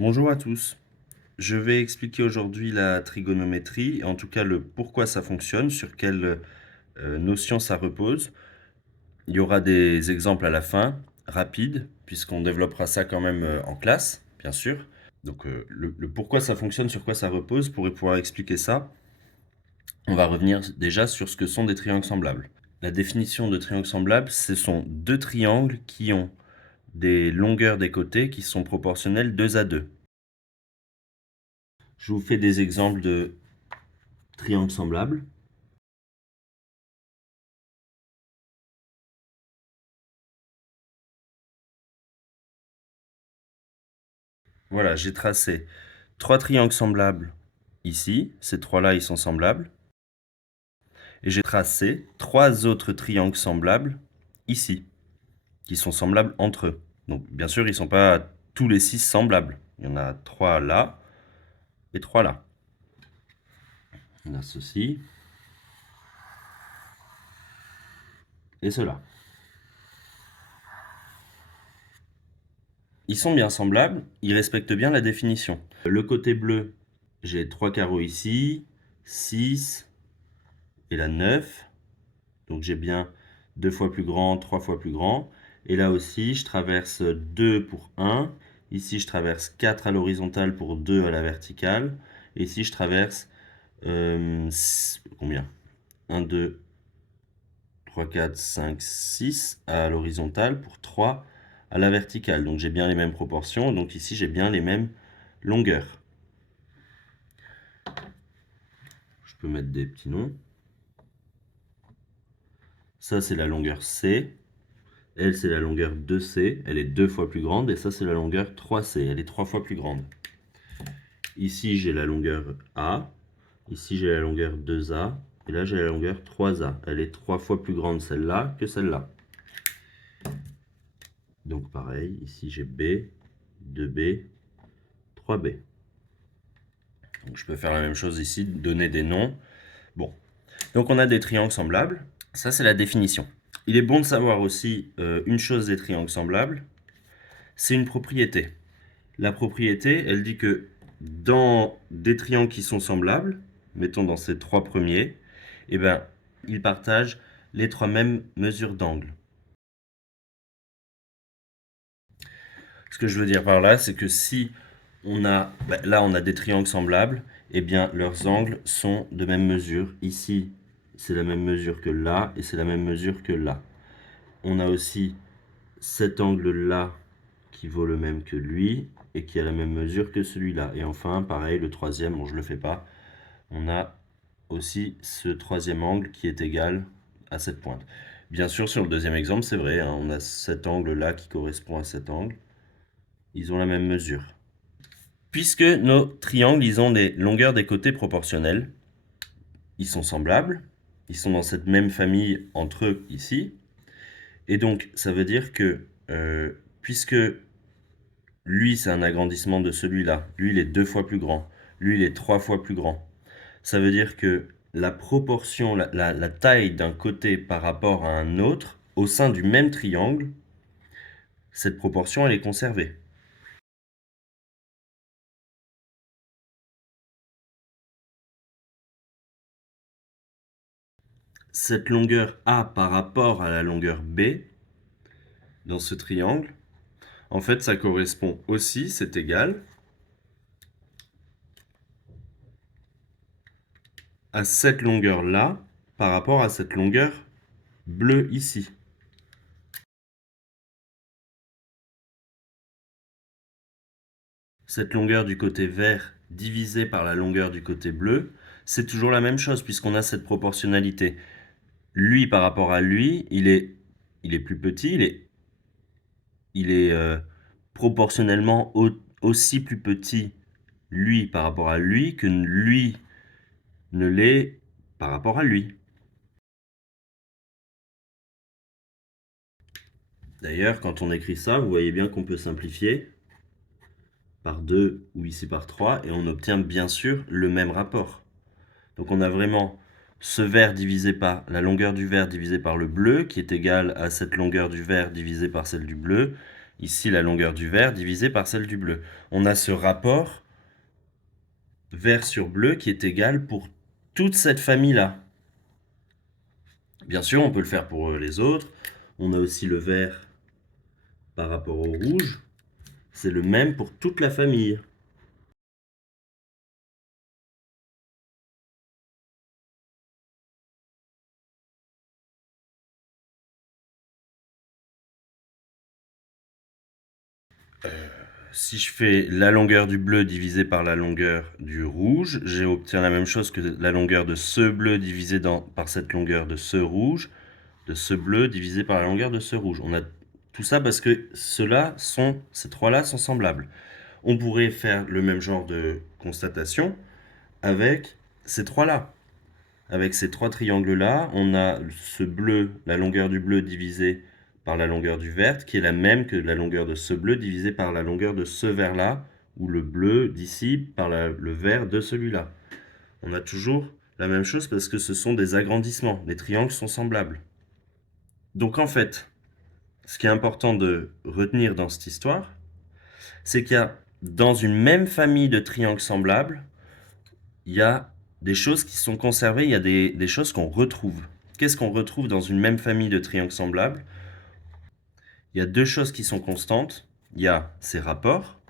Bonjour à tous. Je vais expliquer aujourd'hui la trigonométrie, en tout cas le pourquoi ça fonctionne, sur quelle notion ça repose. Il y aura des exemples à la fin, rapides, puisqu'on développera ça quand même en classe, bien sûr. Donc le pourquoi ça fonctionne, sur quoi ça repose, pour pouvoir expliquer ça, on va revenir déjà sur ce que sont des triangles semblables. La définition de triangle semblable, ce sont deux triangles qui ont des longueurs des côtés qui sont proportionnelles 2 à 2. Je vous fais des exemples de triangles semblables. Voilà, j'ai tracé 3 triangles semblables ici. Ces 3-là, ils sont semblables. Et j'ai tracé 3 autres triangles semblables ici, qui sont semblables entre eux. Donc, bien sûr, ils ne sont pas tous les 6 semblables. Il y en a 3 là et 3 là. On a ceci et cela. Ils sont bien semblables, ils respectent bien la définition. Le côté bleu, j'ai 3 carreaux ici, 6 et là 9. Donc j'ai bien 2 fois plus grand, 3 fois plus grand. Et là aussi, je traverse 2 pour 1. Ici, je traverse 4 à l'horizontale pour 2 à la verticale. Et ici, je traverse combien? 1, 2, 3, 4, 5, 6 à l'horizontale pour 3 à la verticale. Donc j'ai bien les mêmes proportions. Donc ici, j'ai bien les mêmes longueurs. Je peux mettre des petits noms. Ça, c'est la longueur C. Elle, c'est la longueur 2C, elle est 2 fois plus grande, et ça, c'est la longueur 3C, elle est 3 fois plus grande. Ici, j'ai la longueur A, ici, j'ai la longueur 2A, et là, j'ai la longueur 3A. Elle est 3 fois plus grande celle-là que celle-là. Donc, pareil, ici, j'ai B, 2B, 3B. Donc, je peux faire la même chose ici, donner des noms. Bon, donc on a des triangles semblables. Ça, c'est la définition. Il est bon de savoir aussi une chose des triangles semblables, c'est une propriété. La propriété, elle dit que dans des triangles qui sont semblables, mettons dans ces 3 premiers, eh ben, ils partagent les 3 mêmes mesures d'angle. Ce que je veux dire par là, c'est que si on a, là on a des triangles semblables, eh bien leurs angles sont de même mesure. Ici, c'est la même mesure que là, et c'est la même mesure que là. On a aussi cet angle-là qui vaut le même que lui, et qui a la même mesure que celui-là. Et enfin, pareil, le troisième, bon je le fais pas, on a aussi ce troisième angle qui est égal à cette pointe. Bien sûr, sur le deuxième exemple, c'est vrai, hein, on a cet angle-là qui correspond à cet angle. Ils ont la même mesure. Puisque nos triangles, ils ont des longueurs des côtés proportionnelles, ils sont semblables, ils sont dans cette même famille entre eux ici, et donc ça veut dire que puisque lui c'est un agrandissement de celui-là, lui il est 2 fois plus grand, lui il est 3 fois plus grand, ça veut dire que la proportion, la taille d'un côté par rapport à un autre, au sein du même triangle, cette proportion, elle est conservée. Cette longueur A par rapport à la longueur B, dans ce triangle, en fait, ça correspond aussi, c'est égal, à cette longueur-là par rapport à cette longueur bleue ici. Cette longueur du côté vert divisée par la longueur du côté bleu, c'est toujours la même chose puisqu'on a cette proportionnalité. Lui par rapport à lui, il est plus petit, il est proportionnellement aussi plus petit lui par rapport à lui que lui ne l'est par rapport à lui. D'ailleurs, quand on écrit ça, vous voyez bien qu'on peut simplifier par 2 ou ici par 3 et on obtient bien sûr le même rapport. Donc on a vraiment ce vert divisé par la longueur du vert divisé par le bleu qui est égal à cette longueur du vert divisée par celle du bleu ici la longueur du vert divisée par celle du bleu. On a ce rapport vert sur bleu qui est égal pour toute cette famille-là. Bien sûr, on peut le faire pour les autres. On a aussi le vert par rapport au rouge. C'est le même pour toute la famille. Si je fais la longueur du bleu divisée par la longueur du rouge, j'obtiens la même chose que la longueur de ce bleu divisé par cette longueur de ce rouge, de ce bleu divisé par la longueur de ce rouge. On a tout ça parce que ces trois-là sont semblables. On pourrait faire le même genre de constatation avec ces trois-là. Avec ces trois triangles-là, on a ce bleu, la longueur du bleu divisée par la longueur du vert, qui est la même que la longueur de ce bleu divisée par la longueur de ce vert-là, ou le bleu d'ici par le vert de celui-là. On a toujours la même chose parce que ce sont des agrandissements. Les triangles sont semblables. Donc en fait, ce qui est important de retenir dans cette histoire, c'est qu'il y a dans une même famille de triangles semblables, il y a des choses qui sont conservées, il y a des choses qu'on retrouve. Qu'est-ce qu'on retrouve dans une même famille de triangles semblables? Il y a deux choses qui sont constantes. Il y a ces rapports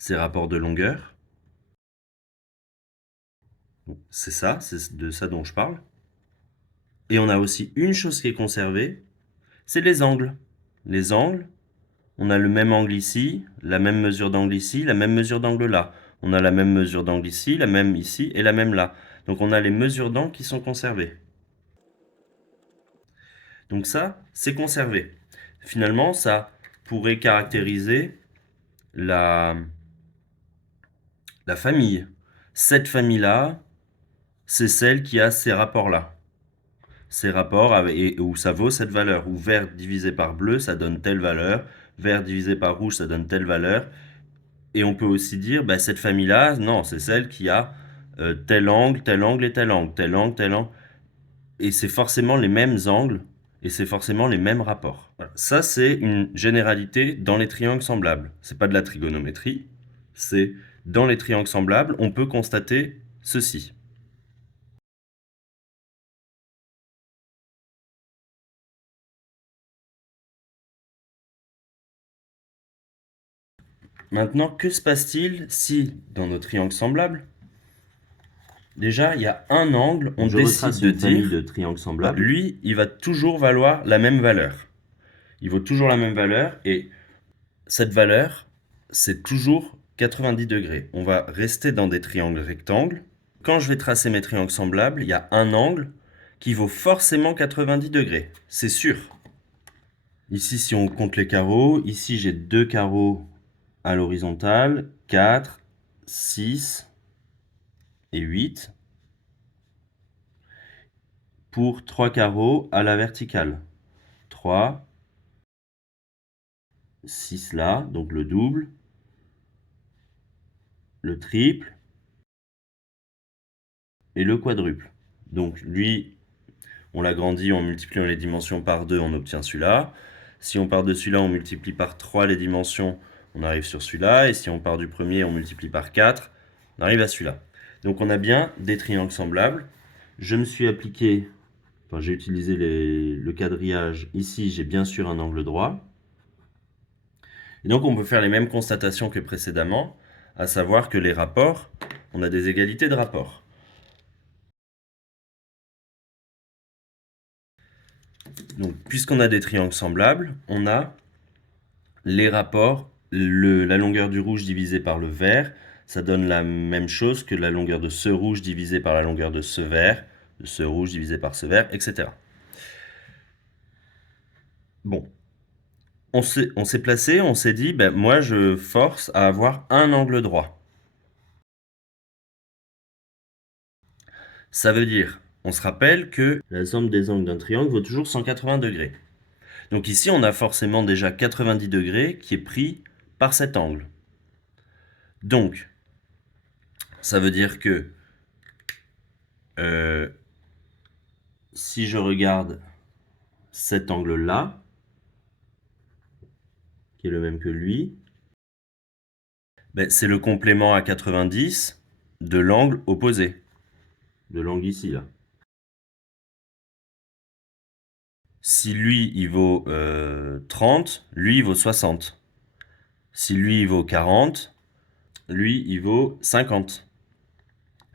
de longueur. C'est ça, c'est de ça dont je parle. Et on a aussi une chose qui est conservée, c'est les angles. Les angles, on a le même angle ici, la même mesure d'angle ici, la même mesure d'angle là. On a la même mesure d'angle ici, la même ici et la même là. Donc on a les mesures d'angle qui sont conservées. Donc ça, c'est conservé. Finalement, ça pourrait caractériser la famille. Cette famille-là, c'est celle qui a ces rapports-là. Ces rapports où ça vaut cette valeur. Où vert divisé par bleu, ça donne telle valeur. Vert divisé par rouge, ça donne telle valeur. Et on peut aussi dire, bah, cette famille-là, non, c'est celle qui a tel angle, tel angle et tel angle. Tel angle, tel angle. Et c'est forcément les mêmes angles et c'est forcément les mêmes rapports. Voilà. Ça, c'est une généralité dans les triangles semblables. C'est pas de la trigonométrie, c'est dans les triangles semblables, on peut constater ceci. Maintenant, que se passe-t-il si, dans nos triangles semblables, déjà, il y a un angle, on décide de dire, de triangles semblables. lui, il va toujours valoir la même valeur. Il vaut toujours la même valeur et cette valeur, c'est toujours 90 degrés. On va rester dans des triangles rectangles. Quand je vais tracer mes triangles semblables, il y a un angle qui vaut forcément 90 degrés. C'est sûr. Ici, si on compte les carreaux, ici j'ai deux carreaux à l'horizontale, 4, 6 et 8, pour 3 carreaux à la verticale. 3, 6 là, donc le double, le triple et le quadruple. Donc lui, on l'agrandit en multipliant les dimensions par 2, on obtient celui-là. Si on part de celui-là, on multiplie par 3 les dimensions, on arrive sur celui-là. Et si on part du premier, on multiplie par 4, on arrive à celui-là. Donc on a bien des triangles semblables. Je me suis appliqué, enfin j'ai utilisé le quadrillage. Ici, j'ai bien sûr un angle droit. Et donc on peut faire les mêmes constatations que précédemment, à savoir que les rapports, on a des égalités de rapports. Donc, puisqu'on a des triangles semblables, on a les rapports, la longueur du rouge divisée par le vert, ça donne la même chose que la longueur de ce rouge divisé par la longueur de ce vert, de ce rouge divisé par ce vert, etc. Bon, on s'est placé, on s'est dit, ben, moi je force à avoir un angle droit. Ça veut dire, on se rappelle que la somme des angles d'un triangle vaut toujours 180 degrés. Donc ici, on a forcément déjà 90 degrés qui est pris par cet angle. Donc, ça veut dire que si je regarde cet angle-là, qui est le même que lui, ben, c'est le complément à 90 de l'angle opposé, de l'angle ici, là. Si lui, il vaut 30, lui, il vaut 60. Si lui, il vaut 40, lui, il vaut 50.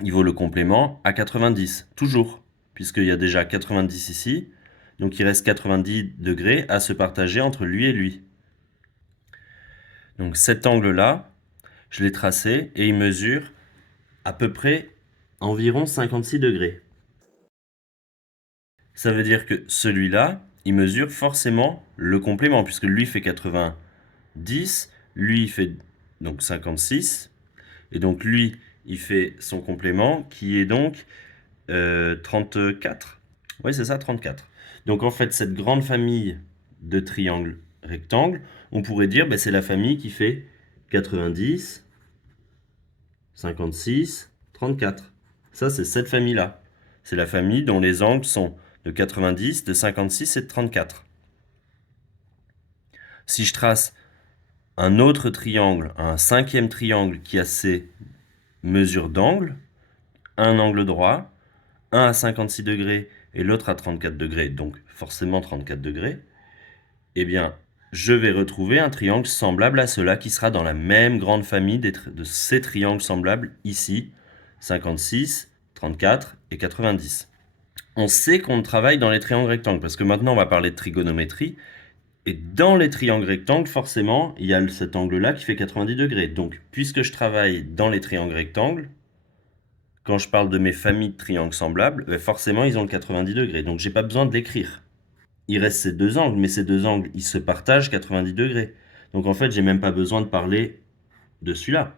Il vaut le complément à 90, toujours, puisqu'il y a déjà 90 ici, donc il reste 90 degrés à se partager entre lui et lui. Donc cet angle-là, je l'ai tracé et il mesure à peu près environ 56 degrés. Ça veut dire que celui-là, il mesure forcément le complément, puisque lui fait 90, lui il fait donc 56, et donc lui, il fait son complément qui est donc 34. Oui, c'est ça, 34. Donc en fait, cette grande famille de triangles rectangles, on pourrait dire ben, c'est la famille qui fait 90, 56, 34. Ça, c'est cette famille-là. C'est la famille dont les angles sont de 90, de 56 et de 34. Si je trace un autre triangle, un cinquième triangle qui a ces mesures d'angle, un angle droit, un à 56 degrés et l'autre à 34 degrés, donc forcément 34 degrés, eh bien, je vais retrouver un triangle semblable à cela qui sera dans la même grande famille de ces triangles semblables ici, 56, 34 et 90. On sait qu'on travaille dans les triangles rectangles, parce que maintenant on va parler de trigonométrie, et dans les triangles rectangles, forcément, il y a cet angle-là qui fait 90 degrés. Donc, puisque je travaille dans les triangles rectangles, quand je parle de mes familles de triangles semblables, forcément ils ont le 90 degrés, donc j'ai pas besoin de l'écrire. Il reste ces deux angles, mais ces deux angles, ils se partagent 90 degrés. Donc en fait, j'ai même pas besoin de parler de celui-là.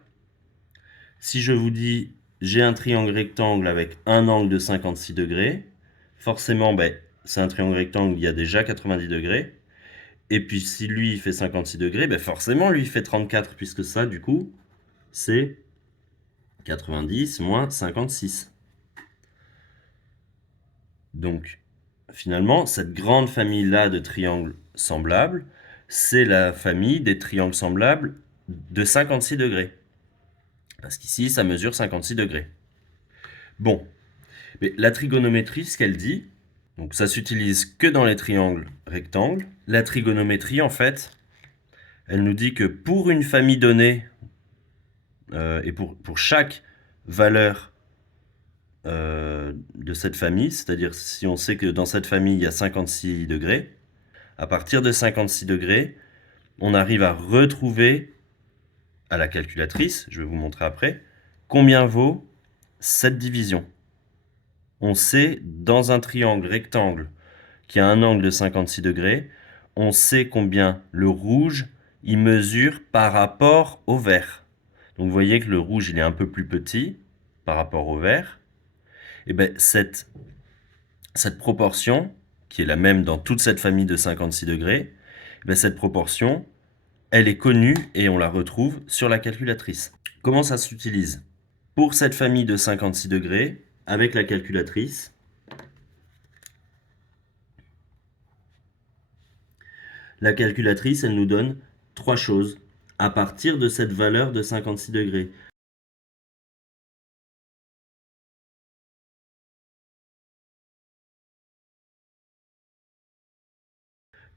Si je vous dis, j'ai un triangle rectangle avec un angle de 56 degrés, forcément, ben, c'est un triangle rectangle, il y a déjà 90 degrés. Et puis si lui, il fait 56 degrés, ben forcément, lui, il fait 34, puisque ça, du coup, c'est 90 moins 56. Donc, finalement, cette grande famille-là de triangles semblables, c'est la famille des triangles semblables de 56 degrés. Parce qu'ici, ça mesure 56 degrés. Bon, mais la trigonométrie, ce qu'elle dit, donc ça s'utilise que dans les triangles rectangles. La trigonométrie, en fait, elle nous dit que pour une famille donnée, et pour chaque valeur de cette famille, c'est-à-dire si on sait que dans cette famille, il y a 56 degrés, à partir de 56 degrés, on arrive à retrouver à la calculatrice, je vais vous montrer après, combien vaut cette division. On sait, dans un triangle rectangle qui a un angle de 56 degrés, on sait combien le rouge, il mesure par rapport au vert. Donc vous voyez que le rouge, il est un peu plus petit par rapport au vert. Et bien cette proportion, qui est la même dans toute cette famille de 56 degrés, bien cette proportion, elle est connue et on la retrouve sur la calculatrice. Comment ça s'utilise? Pour cette famille de 56 degrés, avec la calculatrice, elle nous donne trois choses à partir de cette valeur de 56 degrés.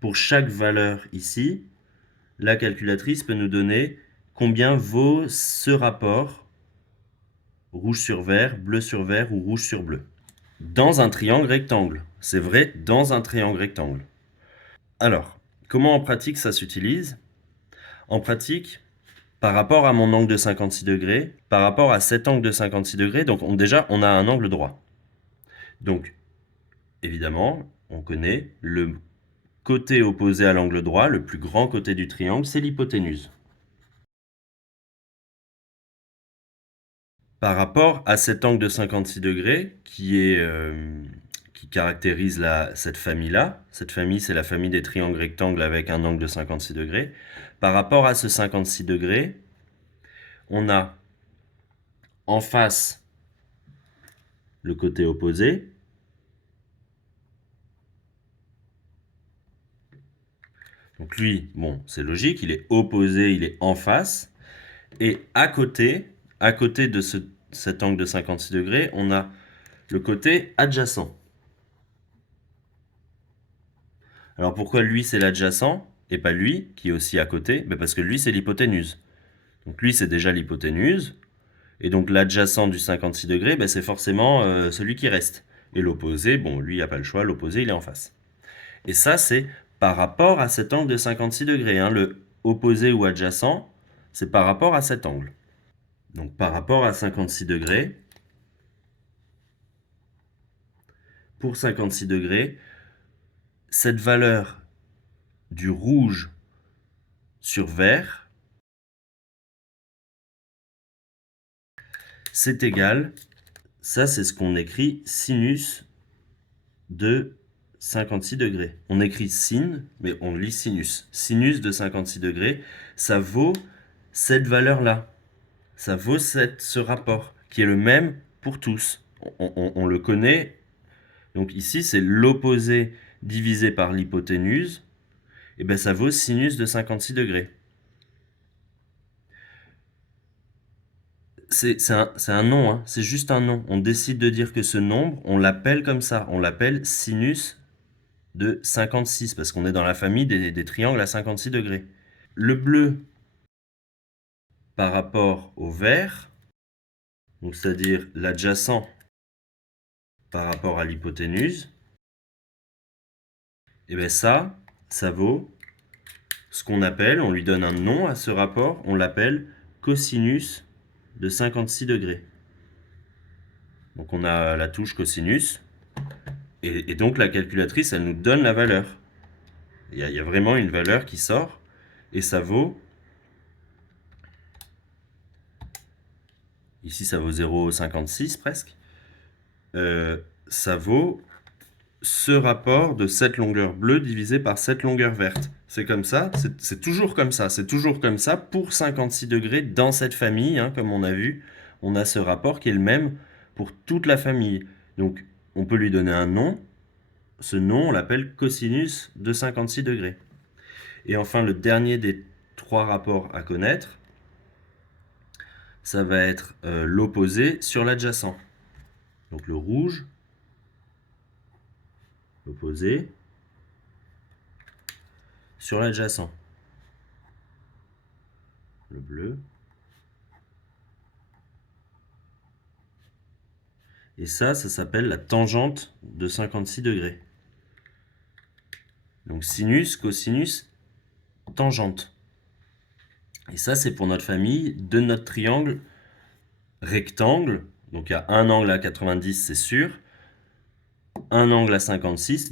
Pour chaque valeur ici, la calculatrice peut nous donner combien vaut ce rapport rouge sur vert, bleu sur vert ou rouge sur bleu. Dans un triangle rectangle. C'est vrai, dans un triangle rectangle. Alors, comment en pratique ça s'utilise? En pratique, par rapport à mon angle de 56 degrés, par rapport à cet angle de 56 degrés, donc déjà on a un angle droit. Donc, évidemment, on connaît le côté opposé à l'angle droit, le plus grand côté du triangle, c'est l'hypoténuse. Par rapport à cet angle de 56 degrés qui caractérise cette famille-là, cette famille c'est la famille des triangles rectangles avec un angle de 56 degrés, par rapport à ce 56 degrés, on a en face le côté opposé, Donc lui, bon, c'est logique, il est opposé, il est en face. Et à côté de cet angle de 56 degrés, on a le côté adjacent. Alors pourquoi lui c'est l'adjacent et pas lui qui est aussi à côté? Parce que lui c'est l'hypoténuse. Donc lui c'est déjà l'hypoténuse. Et donc l'adjacent du 56 degrés, c'est forcément celui qui reste. Et l'opposé, bon lui il n'y a pas le choix, l'opposé il est en face. Et ça c'est par rapport à cet angle de 56 degrés. Hein. Le opposé ou adjacent, c'est par rapport à cet angle. Donc par rapport à 56 degrés, pour 56 degrés, cette valeur du rouge sur vert, c'est égal, ça c'est ce qu'on écrit sinus de 56 degrés. On écrit sin, mais on lit sinus. Sinus de 56 degrés, ça vaut cette valeur-là. Ça vaut ce rapport, qui est le même pour tous. On le connaît. Donc ici, c'est l'opposé divisé par l'hypoténuse. Et bien ça vaut sinus de 56 degrés. C'est un nom, hein. C'est juste un nom. On décide de dire que ce nombre, on l'appelle comme ça. On l'appelle sinus de 56, parce qu'on est dans la famille des triangles à 56 degrés. Le bleu par rapport au vert, donc c'est-à-dire l'adjacent par rapport à l'hypoténuse, et bien ça vaut ce qu'on appelle, on lui donne un nom à ce rapport, on l'appelle cosinus de 56 degrés. Donc on a la touche cosinus, et donc la calculatrice, elle nous donne la valeur. Il y a vraiment une valeur qui sort, et ça vaut, ici ça vaut 0,56 presque, ça vaut ce rapport de cette longueur bleue divisé par cette longueur verte. C'est comme ça, c'est toujours comme ça, c'est toujours comme ça pour 56 degrés dans cette famille, hein, comme on a vu, on a ce rapport qui est le même pour toute la famille. Donc on peut lui donner un nom, ce nom on l'appelle cosinus de 56 degrés. Et enfin le dernier des trois rapports à connaître, ça va être l'opposé sur l'adjacent. Donc le rouge, l'opposé sur l'adjacent. Le bleu. Et ça s'appelle la tangente de 56 degrés. Donc sinus, cosinus, tangente. Et ça, c'est pour notre famille de notre triangle rectangle. Donc il y a un angle à 90, c'est sûr. Un angle à 56.